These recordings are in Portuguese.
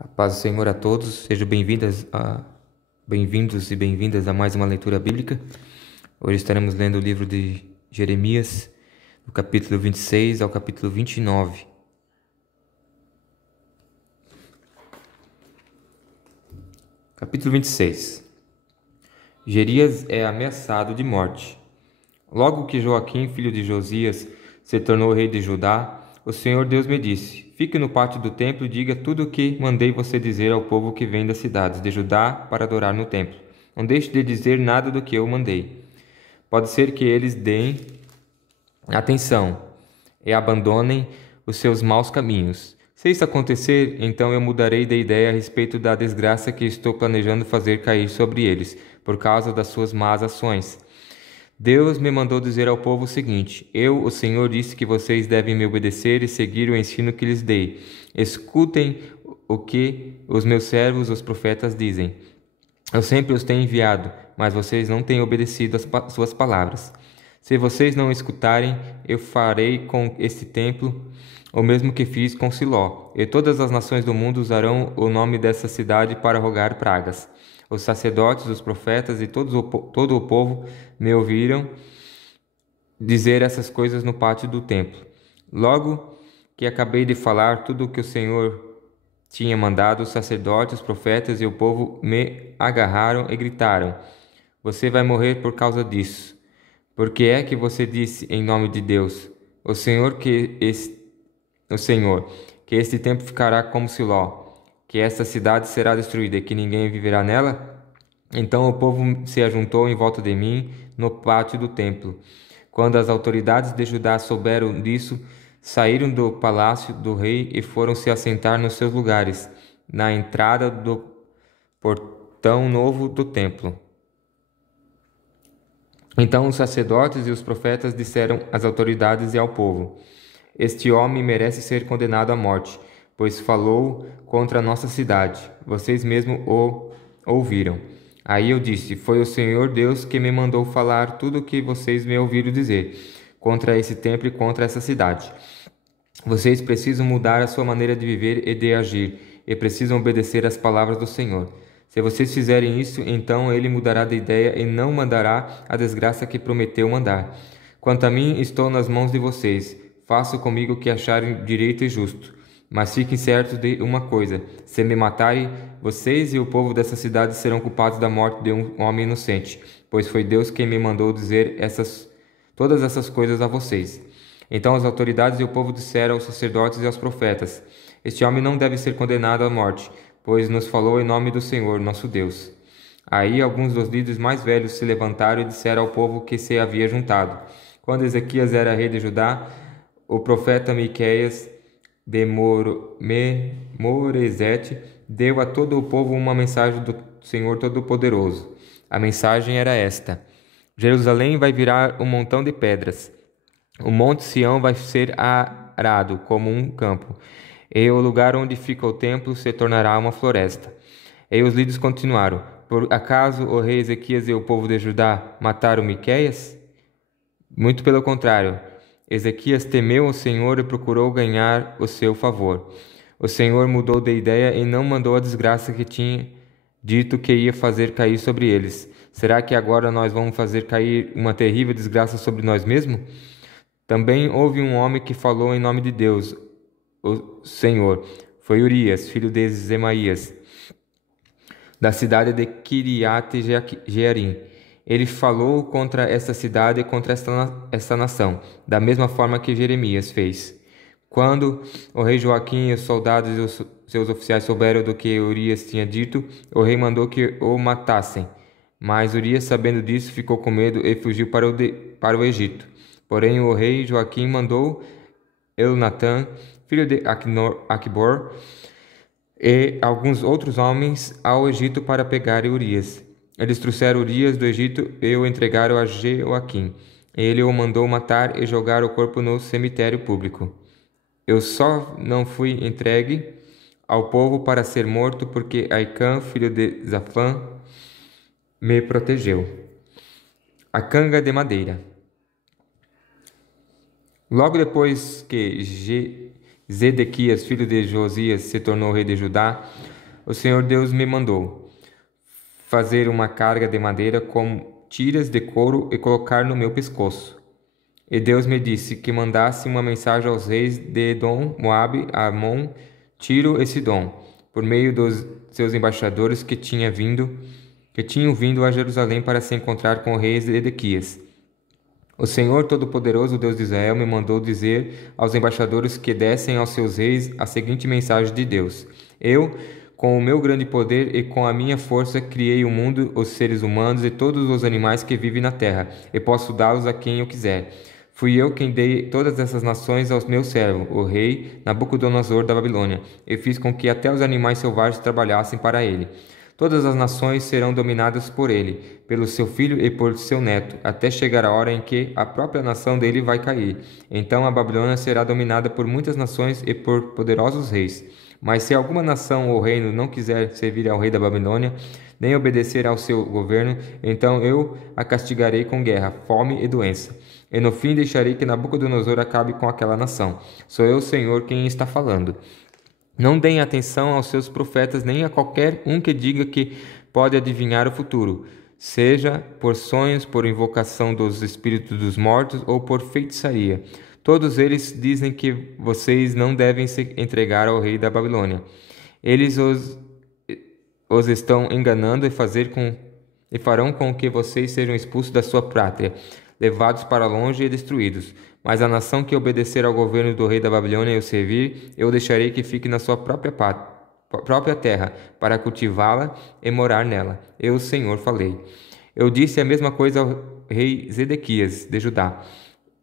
A paz do Senhor a todos, sejam bem-vindos e bem-vindas a mais uma leitura bíblica. Hoje estaremos lendo o livro de Jeremias, do capítulo 26 ao capítulo 29. Capítulo 26. Jerias é ameaçado de morte. Logo que Joaquim, filho de Josias, se tornou rei de Judá, o Senhor Deus me disse: fique no pátio do templo e diga tudo o que mandei você dizer ao povo que vem das cidades de Judá para adorar no templo. Não deixe de dizer nada do que eu mandei. Pode ser que eles deem atenção e abandonem os seus maus caminhos. Se isso acontecer, então eu mudarei de ideia a respeito da desgraça que estou planejando fazer cair sobre eles, por causa das suas más ações. Deus me mandou dizer ao povo o seguinte: eu, o Senhor, disse que vocês devem me obedecer e seguir o ensino que lhes dei. Escutem o que os meus servos, os profetas, dizem. Eu sempre os tenho enviado, mas vocês não têm obedecido às suas palavras. Se vocês não escutarem, eu farei com este templo o mesmo que fiz com Siló, e todas as nações do mundo usarão o nome dessa cidade para rogar pragas. Os sacerdotes, os profetas e todo o povo me ouviram dizer essas coisas no pátio do templo. Logo que acabei de falar tudo o que o Senhor tinha mandado, os sacerdotes, os profetas e o povo me agarraram e gritaram: você vai morrer por causa disso. Por que é que você disse em nome de Deus, o Senhor, que este templo ficará como Siló, que esta cidade será destruída e que ninguém viverá nela? Então o povo se ajuntou em volta de mim no pátio do templo. Quando as autoridades de Judá souberam disso, saíram do palácio do rei e foram se assentar nos seus lugares, na entrada do portão novo do templo. Então os sacerdotes e os profetas disseram às autoridades e ao povo: este homem merece ser condenado à morte, pois falou contra a nossa cidade. Vocês mesmos o ouviram. Aí eu disse: foi o Senhor Deus que me mandou falar tudo o que vocês me ouviram dizer contra esse templo e contra essa cidade. Vocês precisam mudar a sua maneira de viver e de agir, e precisam obedecer às palavras do Senhor. Se vocês fizerem isso, então ele mudará de ideia e não mandará a desgraça que prometeu mandar. Quanto a mim, estou nas mãos de vocês. Façam comigo o que acharem direito e justo. Mas fiquem certos de uma coisa: se me matarem, vocês e o povo dessa cidade serão culpados da morte de um homem inocente, pois foi Deus quem me mandou dizer todas essas coisas a vocês. Então as autoridades e o povo disseram aos sacerdotes e aos profetas: este homem não deve ser condenado à morte, pois nos falou em nome do Senhor, nosso Deus. Aí alguns dos líderes mais velhos se levantaram e disseram ao povo que se havia juntado. Quando Ezequias era rei de Judá, o profeta Miqueias de Moresete deu a todo o povo uma mensagem do Senhor Todo-Poderoso. A mensagem era esta: Jerusalém vai virar um montão de pedras. O monte Sião vai ser arado como um campo, e o lugar onde fica o templo se tornará uma floresta. E os líderes continuaram: por acaso o rei Ezequias e o povo de Judá mataram Miqueias? Muito pelo contrário. Ezequias temeu o Senhor e procurou ganhar o seu favor. O Senhor mudou de ideia e não mandou a desgraça que tinha dito que ia fazer cair sobre eles. Será que agora nós vamos fazer cair uma terrível desgraça sobre nós mesmos? Também houve um homem que falou em nome de Deus, o Senhor. Foi Urias, filho de Semaías, da cidade de Kiriat-Jearim. Ele falou contra esta cidade e contra esta nação, da mesma forma que Jeremias fez. Quando o rei Joaquim e os soldados e os seus oficiais souberam do que Urias tinha dito, o rei mandou que o matassem. Mas Urias, sabendo disso, ficou com medo e fugiu para o Egito. Porém, o rei Joaquim mandou Elnatã, filho de Acbor, e alguns outros homens ao Egito para pegar Urias. Eles trouxeram Urias do Egito e o entregaram a Joaquim. Ele o mandou matar e jogar o corpo no cemitério público. Eu só não fui entregue ao povo para ser morto porque Aicã, filho de Zafã, me protegeu. A canga de madeira. Logo depois que Zedequias, filho de Josias, se tornou rei de Judá, O Senhor Deus me mandou fazer uma carga de madeira com tiras de couro e colocar no meu pescoço. E Deus me disse que mandasse uma mensagem aos reis de Edom, Moabe, Amon, Tiro e Sidom, por meio dos seus embaixadores que tinham vindo a Jerusalém para se encontrar com o rei Edequias. O Senhor Todo-Poderoso, Deus de Israel, me mandou dizer aos embaixadores que dessem aos seus reis a seguinte mensagem de Deus: Eu, com o meu grande poder e com a minha força, criei o mundo, os seres humanos e todos os animais que vivem na terra, e posso dá-los a quem eu quiser. Fui eu quem dei todas essas nações ao meu servo, o rei Nabucodonosor da Babilônia, e fiz com que até os animais selvagens trabalhassem para ele. Todas as nações serão dominadas por ele, pelo seu filho e por seu neto, até chegar a hora em que a própria nação dele vai cair. Então a Babilônia será dominada por muitas nações e por poderosos reis. Mas se alguma nação ou reino não quiser servir ao rei da Babilônia, nem obedecer ao seu governo, então eu a castigarei com guerra, fome e doença. E no fim deixarei que Nabucodonosor acabe com aquela nação. Sou eu, Senhor, quem está falando. Não deem atenção aos seus profetas, nem a qualquer um que diga que pode adivinhar o futuro, seja por sonhos, por invocação dos espíritos dos mortos ou por feitiçaria. Todos eles dizem que vocês não devem se entregar ao rei da Babilônia. Eles os estão enganando e farão com que vocês sejam expulsos da sua pátria, levados para longe e destruídos. Mas a nação que obedecer ao governo do rei da Babilônia e o servir, eu deixarei que fique na sua própria terra, para cultivá-la e morar nela. Eu, o Senhor, falei. Eu disse a mesma coisa ao rei Zedequias, de Judá.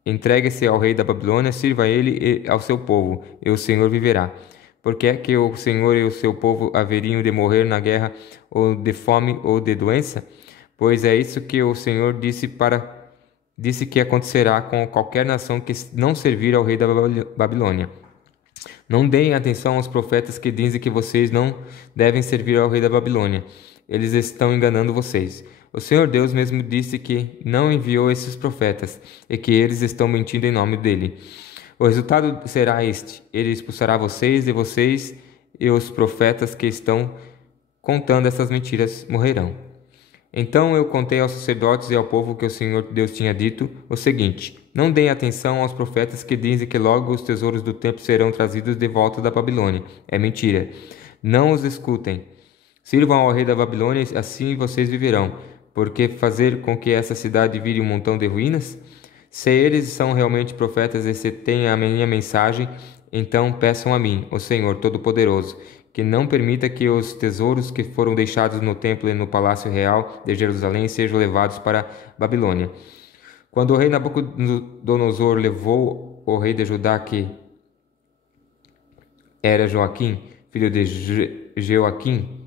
Entregue-se ao rei da Babilônia, sirva a ele e ao seu povo, e o Senhor viverá. Porque é que o Senhor e o seu povo haveriam de morrer na guerra, ou de fome, ou de doença? Pois é isso que o Senhor disse que acontecerá com qualquer nação que não servir ao rei da Babilônia. Não deem atenção aos profetas que dizem que vocês não devem servir ao rei da Babilônia. Eles estão enganando vocês. O Senhor Deus mesmo disse que não enviou esses profetas e que eles estão mentindo em nome dele. O resultado será este: ele expulsará vocês e os profetas que estão contando essas mentiras morrerão. Então eu contei aos sacerdotes e ao povo que o Senhor Deus tinha dito o seguinte: não deem atenção aos profetas que dizem que logo os tesouros do templo serão trazidos de volta da Babilônia. É mentira. Não os escutem. Sirvam ao rei da Babilônia, assim vocês viverão. Porque fazer com que essa cidade vire um montão de ruínas? Se eles são realmente profetas e se têm a minha mensagem, então peçam a mim, o Senhor Todo-Poderoso, que não permita que os tesouros que foram deixados no templo e no palácio real de Jerusalém sejam levados para Babilônia. Quando o rei Nabucodonosor levou o rei de Judá, que era Joaquim, filho de Jeoaquim,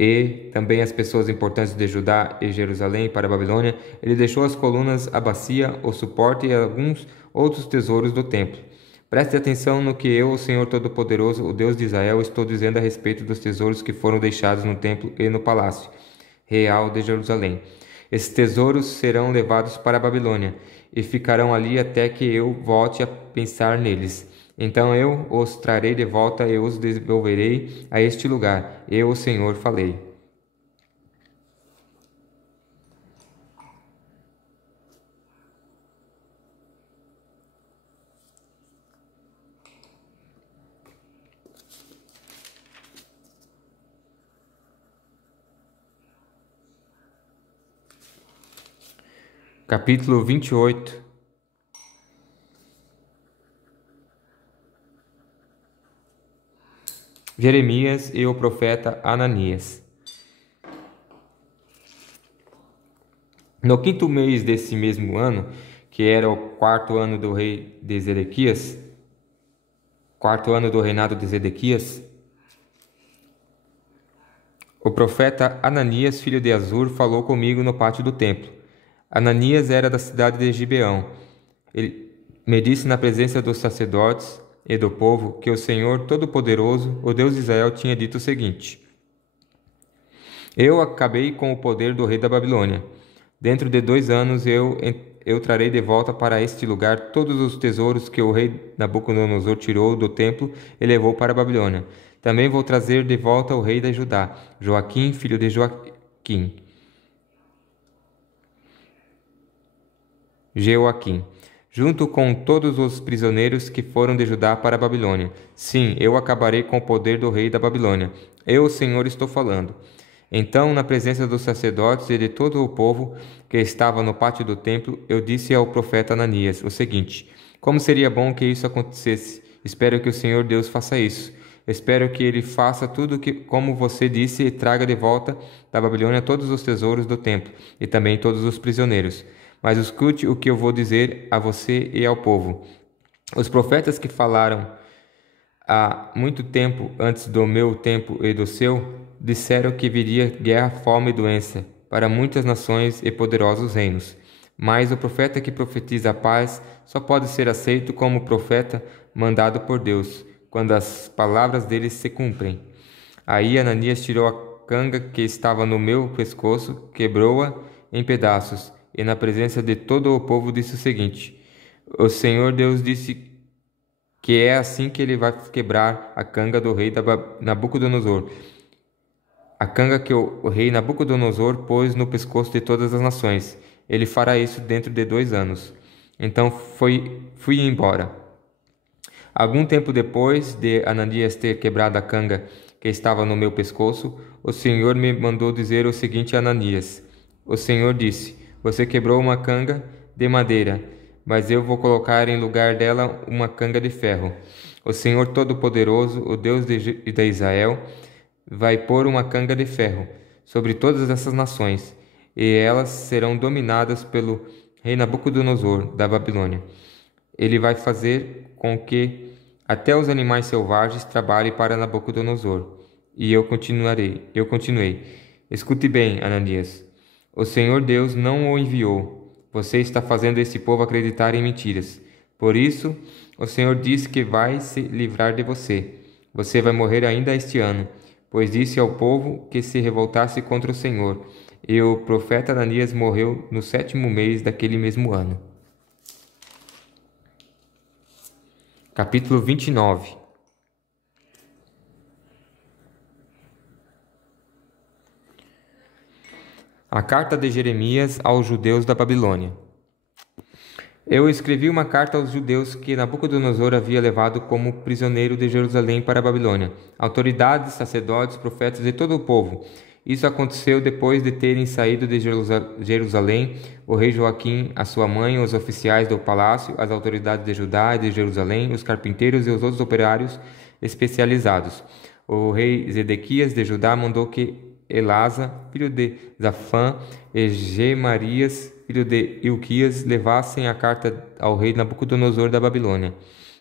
e também as pessoas importantes de Judá e Jerusalém para a Babilônia, ele deixou as colunas, a bacia, o suporte e alguns outros tesouros do templo. Preste atenção no que eu, o Senhor Todo-Poderoso, o Deus de Israel, estou dizendo a respeito dos tesouros que foram deixados no templo e no palácio real de Jerusalém. Esses tesouros serão levados para a Babilônia e ficarão ali até que eu volte a pensar neles. Então eu os trarei de volta e os devolverei a este lugar. Eu, o Senhor, falei. Capítulo 28. Jeremias e o profeta Ananias. No quinto mês desse mesmo ano, que era o quarto ano do rei de Zedequias, quarto ano do reinado de Zedequias, o profeta Ananias, filho de Azur, falou comigo no pátio do templo. Ananias era da cidade de Gibeão. Ele me disse na presença dos sacerdotes e do povo que o Senhor Todo-Poderoso, o Deus de Israel, tinha dito o seguinte: Eu acabei com o poder do rei da Babilônia. Dentro de 2 anos eu trarei de volta para este lugar todos os tesouros que o rei Nabucodonosor tirou do templo e levou para a Babilônia. Também vou trazer de volta o rei de Judá, Joaquim, filho de Jeoaquim, junto com todos os prisioneiros que foram de Judá para a Babilônia. Sim, eu acabarei com o poder do rei da Babilônia. Eu, o Senhor, estou falando. Então, na presença dos sacerdotes e de todo o povo que estava no pátio do templo, eu disse ao profeta Ananias o seguinte: como seria bom que isso acontecesse? Espero que o Senhor Deus faça isso. Espero que ele faça tudo como você disse e traga de volta da Babilônia todos os tesouros do templo e também todos os prisioneiros. Mas escute o que eu vou dizer a você e ao povo. Os profetas que falaram há muito tempo antes do meu tempo e do seu, disseram que viria guerra, fome e doença para muitas nações e poderosos reinos. Mas o profeta que profetiza a paz só pode ser aceito como profeta mandado por Deus, quando as palavras dele se cumprem. Aí Ananias tirou a canga que estava no meu pescoço, quebrou-a em pedaços, e na presença de todo o povo disse o seguinte: o Senhor Deus disse que é assim que ele vai quebrar a canga do rei Nabucodonosor, a canga que o rei Nabucodonosor pôs no pescoço de todas as nações. Ele fará isso dentro de 2 anos. Então fui embora. Algum tempo depois de Ananias ter quebrado a canga que estava no meu pescoço, o Senhor me mandou dizer o seguinte a Ananias. O Senhor disse: você quebrou uma canga de madeira, mas eu vou colocar em lugar dela uma canga de ferro. O Senhor Todo-Poderoso, o Deus de Israel, vai pôr uma canga de ferro sobre todas essas nações, e elas serão dominadas pelo rei Nabucodonosor da Babilônia. Ele vai fazer com que até os animais selvagens trabalhem para Nabucodonosor. E eu continuei. Escute bem, Ananias. O Senhor Deus não o enviou. Você está fazendo esse povo acreditar em mentiras. Por isso, o Senhor disse que vai se livrar de você. Você vai morrer ainda este ano, pois disse ao povo que se revoltasse contra o Senhor. E o profeta Ananias morreu no 7º mês daquele mesmo ano. Capítulo 29. A carta de Jeremias aos judeus da Babilônia. Eu escrevi uma carta aos judeus que Nabucodonosor havia levado como prisioneiro de Jerusalém para a Babilônia, autoridades, sacerdotes, profetas e todo o povo. Isso aconteceu depois de terem saído de Jerusalém o rei Joaquim, a sua mãe, os oficiais do palácio, as autoridades de Judá e de Jerusalém, os carpinteiros e os outros operários especializados. O rei Zedequias de Judá mandou que Elasa, filho de Zafã, e Gemarias, filho de Ilquias, levassem a carta ao rei Nabucodonosor da Babilônia.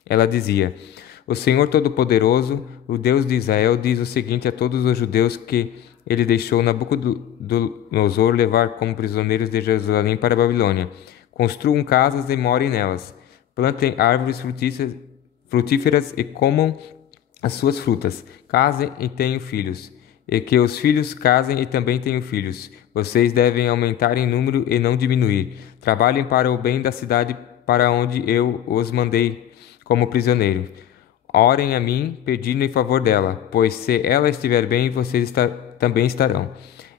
Ela dizia: o Senhor Todo-Poderoso, o Deus de Israel, diz o seguinte a todos os judeus que ele deixou Nabucodonosor levar como prisioneiros de Jerusalém para a Babilônia. Construam casas e morem nelas. Plantem árvores frutíferas e comam as suas frutas. Casem e tenham filhos. E que os filhos casem e também tenham filhos. Vocês devem aumentar em número e não diminuir. Trabalhem para o bem da cidade para onde eu os mandei como prisioneiro. Orem a mim, pedindo em favor dela, pois se ela estiver bem, vocês também estarão.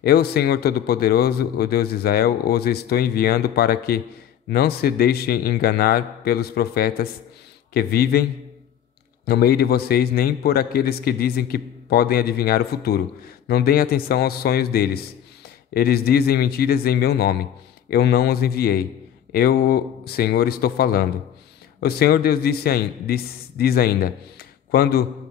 Eu, Senhor Todo-Poderoso, o Deus de Israel, os estou enviando para que não se deixem enganar pelos profetas que vivem no meio de vocês, nem por aqueles que dizem que podem adivinhar o futuro. Não deem atenção aos sonhos deles. Eles dizem mentiras em meu nome. Eu não os enviei. Eu, Senhor, estou falando. O Senhor Deus diz ainda: quando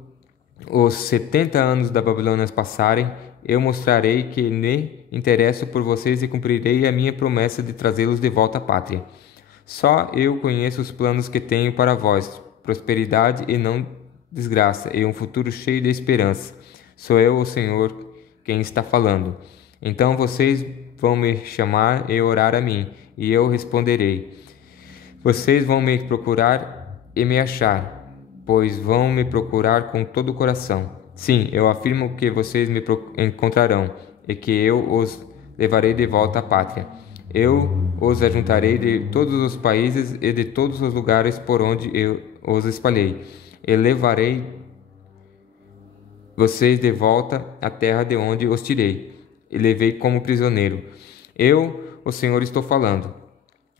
os 70 anos da Babilônia passarem, eu mostrarei que me interesso por vocês e cumprirei a minha promessa de trazê-los de volta à pátria. Só eu conheço os planos que tenho para vós, prosperidade e não desgraça, e um futuro cheio de esperança. Sou eu, o Senhor, quem está falando. Então vocês vão me chamar e orar a mim, e eu responderei. Vocês vão me procurar e me achar, pois vão me procurar com todo o coração. Sim, eu afirmo que vocês me encontrarão, e que eu os levarei de volta à pátria. Eu os ajuntarei de todos os países e de todos os lugares por onde eu os espalhei, e levarei vocês de volta à terra de onde os tirei e levei como prisioneiro. Eu, o Senhor, estou falando.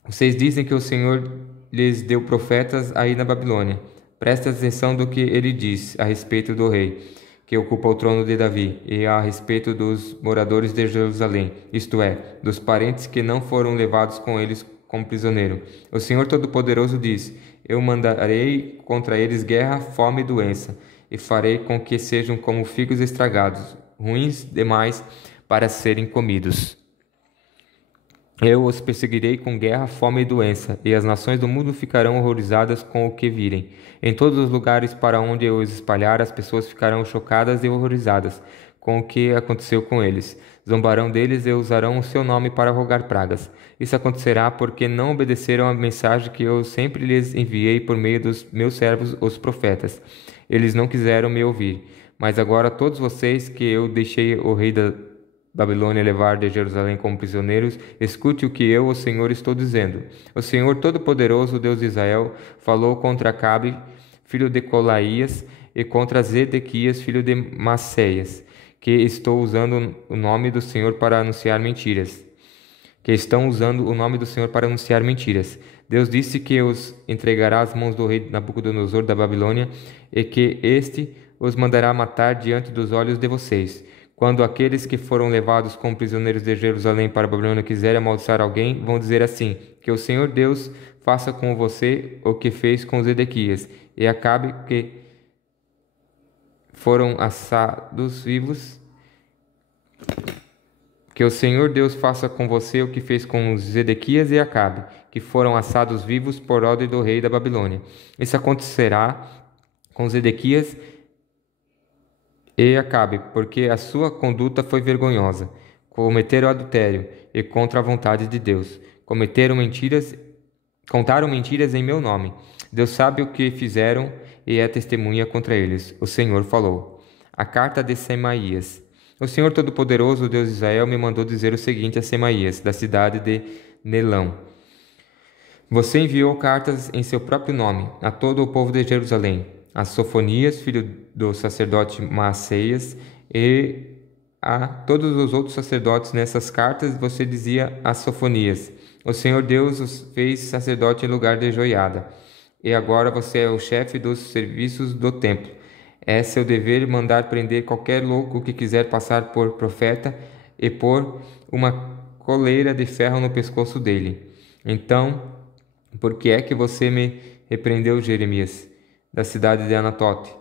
Vocês dizem que o Senhor lhes deu profetas aí na Babilônia. Presta atenção do que ele diz a respeito do rei que ocupa o trono de Davi e a respeito dos moradores de Jerusalém, isto é, dos parentes que não foram levados com eles como prisioneiro. O Senhor Todo-Poderoso diz: Eu mandarei contra eles guerra, fome e doença, e farei com que sejam como figos estragados, ruins demais para serem comidos. Eu os perseguirei com guerra, fome e doença, e as nações do mundo ficarão horrorizadas com o que virem. Em todos os lugares para onde eu os espalhar, as pessoas ficarão chocadas e horrorizadas com o que aconteceu com eles. Zombarão deles e usarão o seu nome para rogar pragas. Isso acontecerá porque não obedeceram à mensagem que eu sempre lhes enviei por meio dos meus servos, os profetas. Eles não quiseram me ouvir. Mas agora todos vocês que eu deixei o rei da Babilônia levar de Jerusalém como prisioneiros, escute o que eu, o Senhor, estou dizendo. O Senhor Todo-Poderoso, Deus de Israel, falou contra Acabe, filho de Colaías, e contra Zedequias, filho de Maceias, que estou usando o nome do Senhor para anunciar mentiras. Deus disse que os entregará às mãos do rei Nabucodonosor da Babilônia e que este os mandará matar diante dos olhos de vocês. Quando aqueles que foram levados como prisioneiros de Jerusalém para a Babilônia quiserem amaldiçoar alguém, vão dizer assim: que o Senhor Deus faça com você o que fez com Zedequias e Acabe, que foram assados vivos. Que o Senhor Deus faça com você o que fez com Zedequias e Acabe, que foram assados vivos por ordem do rei da Babilônia. Isso acontecerá com Zedequias e Acabe, porque a sua conduta foi vergonhosa. Cometeram adultério e contra a vontade de Deus. Contaram mentiras em meu nome. Deus sabe o que fizeram e é testemunha contra eles. O Senhor falou. A carta de Semaías. O Senhor Todo-Poderoso, Deus de Israel, me mandou dizer o seguinte a Semaías, da cidade de Nelão. Você enviou cartas em seu próprio nome a todo o povo de Jerusalém, a Sofonias, filho do sacerdote Maaseias, e a todos os outros sacerdotes. Nessas cartas você dizia a Sofonias: O Senhor Deus os fez sacerdote em lugar de Joiada, e agora você é o chefe dos serviços do templo. É seu dever mandar prender qualquer louco que quiser passar por profeta e pôr uma coleira de ferro no pescoço dele. Então, por que é que você me repreendeu, Jeremias, da cidade de Anatote,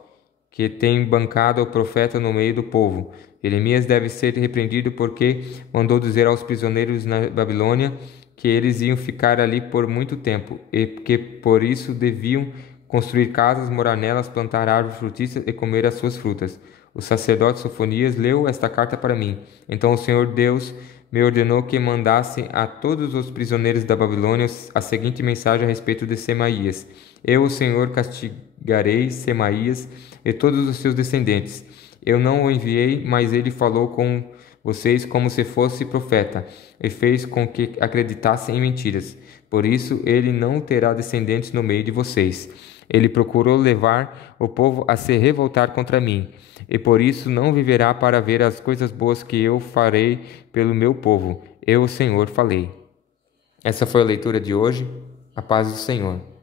que tem bancado o profeta no meio do povo? Jeremias deve ser repreendido porque mandou dizer aos prisioneiros na Babilônia que eles iam ficar ali por muito tempo e que por isso deviam construir casas, morar nelas, plantar árvores frutíferas e comer as suas frutas. O sacerdote Sofonias leu esta carta para mim. Então o Senhor Deus me ordenou que mandasse a todos os prisioneiros da Babilônia a seguinte mensagem a respeito de Semaías: Eu, o Senhor, castigarei Semaías e todos os seus descendentes. Eu não o enviei, mas ele falou com vocês como se fosse profeta, e fez com que acreditassem em mentiras. Por isso, ele não terá descendentes no meio de vocês. Ele procurou levar o povo a se revoltar contra mim, e por isso não viverá para ver as coisas boas que eu farei pelo meu povo. Eu, o Senhor, falei. Essa foi a leitura de hoje. A paz do Senhor.